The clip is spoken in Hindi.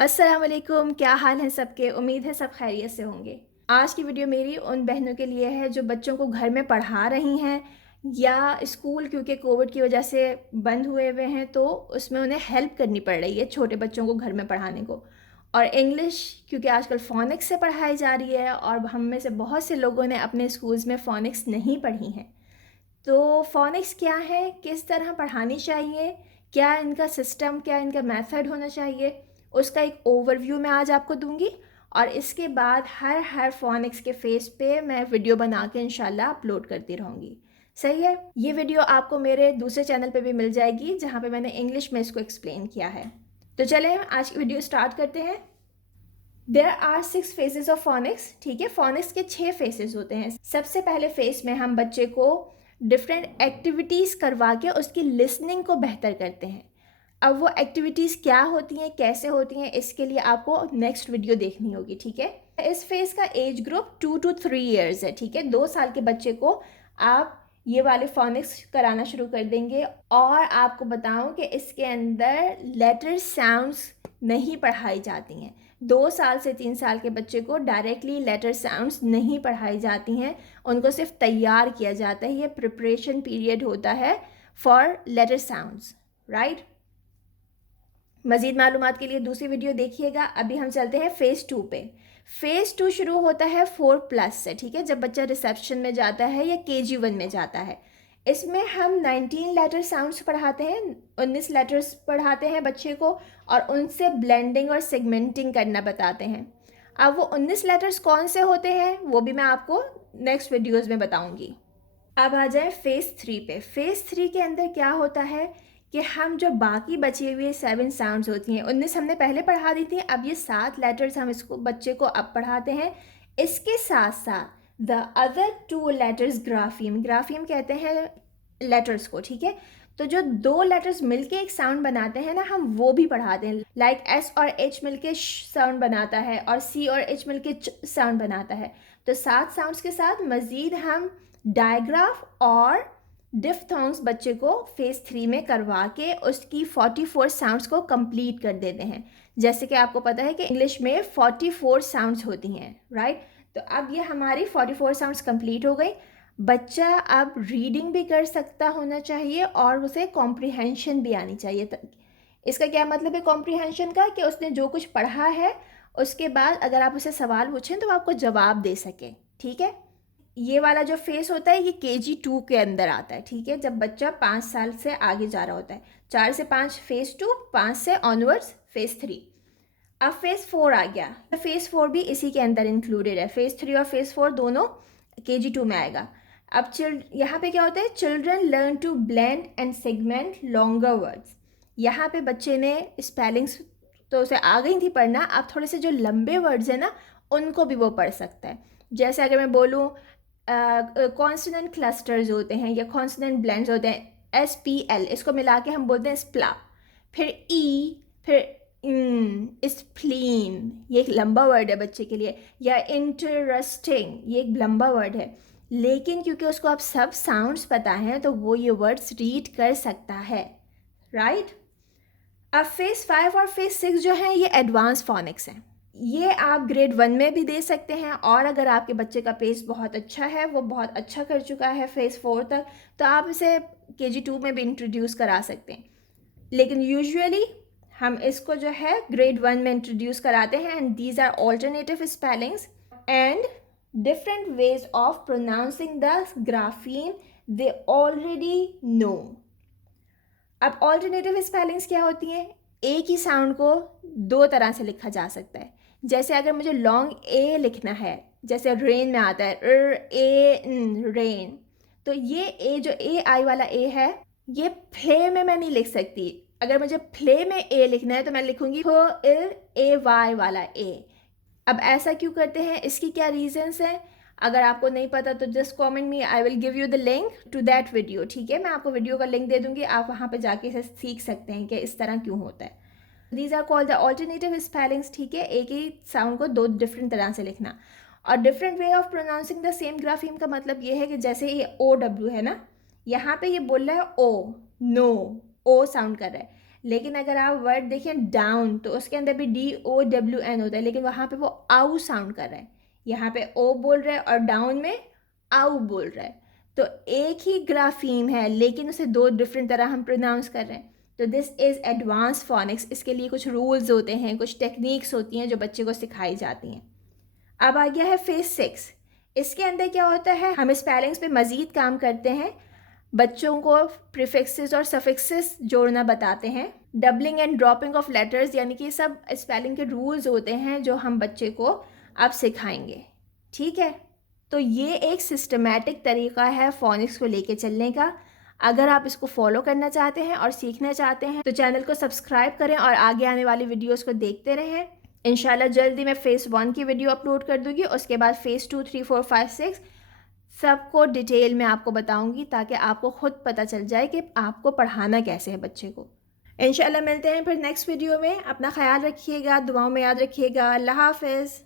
अस्सलाम वालेकुम, क्या हाल हैं सबके। उम्मीद है सब खैरियत से होंगे। आज की वीडियो मेरी उन बहनों के लिए है जो बच्चों को घर में पढ़ा रही हैं या स्कूल क्योंकि कोविड की वजह से बंद हुए हुए हैं, तो उसमें उन्हें हेल्प करनी पड़ रही है छोटे बच्चों को घर में पढ़ाने को। और इंग्लिश क्योंकि आजकल फ़ोनिक्स से पढ़ाई जा रही है और हम में से बहुत से लोगों ने अपने स्कूल्स में फ़ोनिक्स नहीं पढ़ी हैं। तो फ़ोनिक्स क्या है, किस तरह पढ़ानी चाहिए, क्या इनका सिस्टम, क्या इनका मेथड होना चाहिए, उसका एक ओवरव्यू मैं आज आपको दूंगी। और इसके बाद हर फ़ोनिक्स के फेस पे मैं वीडियो बना के इंशाल्लाह अपलोड करती रहूँगी। सही है। ये वीडियो आपको मेरे दूसरे चैनल पे भी मिल जाएगी जहाँ पे मैंने इंग्लिश में इसको एक्सप्लेन किया है। तो चलें आज की वीडियो स्टार्ट करते हैं। There are 6 phases of phonics. ठीक है, फोनिक्स के 6 फेसेस होते हैं। सबसे पहले फेस में हम बच्चे को डिफरेंट एक्टिविटीज़ करवा के उसकी लिसनिंग को बेहतर करते हैं। अब वो एक्टिविटीज़ क्या होती हैं, कैसे होती हैं, इसके लिए आपको नेक्स्ट वीडियो देखनी होगी। ठीक है, इस फेज का एज ग्रुप 2 to 3 ईयर्स है। ठीक है, 2 साल के बच्चे को आप ये वाले फोनिक्स कराना शुरू कर देंगे। और आपको बताऊं कि इसके अंदर लेटर साउंड्स नहीं पढ़ाई जाती हैं। 2 साल से 3 साल के बच्चे को डायरेक्टली लेटर साउंड्स नहीं पढ़ाई जाती हैं, उनको सिर्फ तैयार किया जाता है। ये प्रिपरेशन पीरियड होता है फॉर लेटर साउंड्स, राइट। मज़ीद मालूमात के लिए दूसरी वीडियो देखिएगा। अभी हम चलते हैं फेज़ 2 पे। फेज़ 2 शुरू होता है 4+ से। ठीक है, जब बच्चा रिसेप्शन में जाता है या KG 1 में जाता है। इसमें हम 19 लेटर साउंड्स पढ़ाते हैं, 19 लेटर्स पढ़ाते हैं बच्चे को और उनसे ब्लेंडिंग और सेगमेंटिंग करना बताते हैं। अब वो 19 लेटर्स कौन से होते हैं वो भी मैं आपको नेक्स्ट वीडियोज़ में बताऊँगी। अब आ जाए फेज़ 3 पे। फेज़ 3 के अंदर क्या होता है कि हम जो बाकी बचे हुए 7 साउंड्स होती हैं, 19 हमने पहले पढ़ा दी थी, अब ये 7 लेटर्स हम इसको बच्चे को अब पढ़ाते हैं। इसके साथ साथ द अदर 2 लेटर्स ग्राफीम, ग्राफीम कहते हैं लेटर्स को। ठीक है, तो जो 2 लेटर्स मिलके एक साउंड बनाते हैं ना, हम वो भी पढ़ाते हैं। लाइक S और H मिलके श साउंड बनाता है और C और H मिलके च साउंड बनाता है। तो 7 साउंड्स के साथ मज़ीद हम डायग्राफ और डिफ्थोंग्स बच्चे को फेज़ 3 में करवा के उसकी 44 साउंड्स को कंप्लीट कर देते हैं। जैसे कि आपको पता है कि इंग्लिश में 44 साउंड्स होती हैं, राइट। तो अब ये हमारी 44 साउंड्स कंप्लीट हो गई। बच्चा अब रीडिंग भी कर सकता होना चाहिए और उसे कॉम्प्रिहेंशन भी आनी चाहिए। इसका क्या मतलब है कॉम्प्रिहेंशन का, कि उसने जो कुछ पढ़ा है उसके बाद अगर आप उसे सवाल पूछें तो आपको जवाब दे सके। ठीक है, ये वाला जो फेस होता है ये KG 2 के अंदर आता है। ठीक है, जब बच्चा 5 साल से आगे जा रहा होता है। 4 से 5 फेज़ 2, 5 से ऑनवर्ड्स फेज़ 3। अब फेज़ 4 आ गया। फेज़ 4 भी इसी के अंदर इंक्लूडेड है। फेज़ 3 और फेज़ 4 दोनों KG 2 में आएगा। अब यहाँ पे क्या होता है, children learn to blend and segment longer words. यहाँ पे बच्चे ने स्पेलिंग्स तो उसे आ गई थी पढ़ना, अब थोड़े से जो लंबे वर्ड्स हैं ना उनको भी वो पढ़ सकता है। जैसे अगर मैं बोलूँ कॉन्सोनेंट क्लस्टर्स होते हैं या कॉन्सोनेंट ब्लेंड्स होते हैं, SPL, इसको मिला के हम बोलते हैं स्प्ला। फिर फिर स्प्लीन, ये एक लंबा वर्ड है बच्चे के लिए। या इंटरेस्टिंग, ये एक लंबा वर्ड है, लेकिन क्योंकि उसको अब सब साउंड्स पता हैं तो वो ये वर्ड्स रीड कर सकता है, राइट। अब फेज़ 5 और फेज़ 6 जो है ये एडवांस फोनिक्स हैं। ये आप ग्रेड 1 में भी दे सकते हैं और अगर आपके बच्चे का पेस बहुत अच्छा है, वो बहुत अच्छा कर चुका है फेज़ 4 तक, तो आप इसे KG 2 में भी इंट्रोड्यूस करा सकते हैं। लेकिन यूजुअली हम इसको जो है ग्रेड 1 में इंट्रोड्यूस कराते हैं। And these are alternative spellings and different ways of pronouncing the grapheme they already know. अब ऑल्टरनेटिव स्पेलिंग्स क्या होती हैं, एक ही साउंड को 2 तरह से लिखा जा सकता है। जैसे अगर मुझे लॉन्ग ए लिखना है, जैसे रेन में आता है रेन, तो ये ए जो AI वाला ए है, ये फ्ले में मैं नहीं लिख सकती। अगर मुझे फ्ले में ए लिखना है तो मैं लिखूंगी AY वाला ए। अब ऐसा क्यों करते हैं, इसकी क्या रीजंस हैं, अगर आपको नहीं पता तो just comment me, I will give you the link to that video. ठीक है, मैं आपको वीडियो का लिंक दे दूंगी, आप वहाँ पे जाके इसे सीख सकते हैं कि इस तरह क्यों होता है। These are called the alternative spellings. ठीक है, एक ही साउंड को 2 डिफरेंट तरह से लिखना। और different way of pronouncing the same grapheme का मतलब ये है कि जैसे ये OW है ना, यहाँ पे ये बोल रहा है ओ, नो, ओ साउंड कर रहा है, लेकिन अगर आप वर्ड देखें डाउन तो उसके अंदर भी DOWN होता है, लेकिन वहाँ पे वो आउ साउंड कर रहा है, यहाँ पे ओ बोल रहा है और डाउन में आउ बोल रहा है। तो एक ही ग्राफीम है लेकिन उसे दो डिफरेंट तरह हम प्रोनाउंस कर रहे हैं। तो दिस इज़ एडवांस फोनिक्स। इसके लिए कुछ रूल्स होते हैं, कुछ टेक्निक्स होती हैं जो बच्चे को सिखाई जाती हैं। अब आ गया है फेज 6। इसके अंदर क्या होता है, हम स्पेलिंग्स पे मज़ीद काम करते हैं, बच्चों को प्रीफिक्सेस और सफिक्सेस जोड़ना बताते हैं, doubling and dropping of letters, यानी कि सब स्पेलिंग के रूल्स होते हैं जो हम बच्चे को अब सिखाएंगे। ठीक है, तो ये एक सिस्टमेटिक तरीका है फोनिक्स को लेके चलने का। अगर आप इसको फॉलो करना चाहते हैं और सीखना चाहते हैं तो चैनल को सब्सक्राइब करें और आगे आने वाली वीडियोस को देखते रहें। इंशाल्लाह जल्दी मैं फेज़ 1 की वीडियो अपलोड कर दूँगी, उसके बाद फेज़ 2, 3, 4, 5, 6 सबको डिटेल में आपको बताऊंगी ताकि आपको खुद पता चल जाए कि आपको पढ़ाना कैसे है बच्चे को। इंशाल्लाह मिलते हैं फिर नेक्स्ट वीडियो में। अपना ख्याल रखिएगा, दुआओं में याद रखिएगा। अल्लाह हाफ़िज़।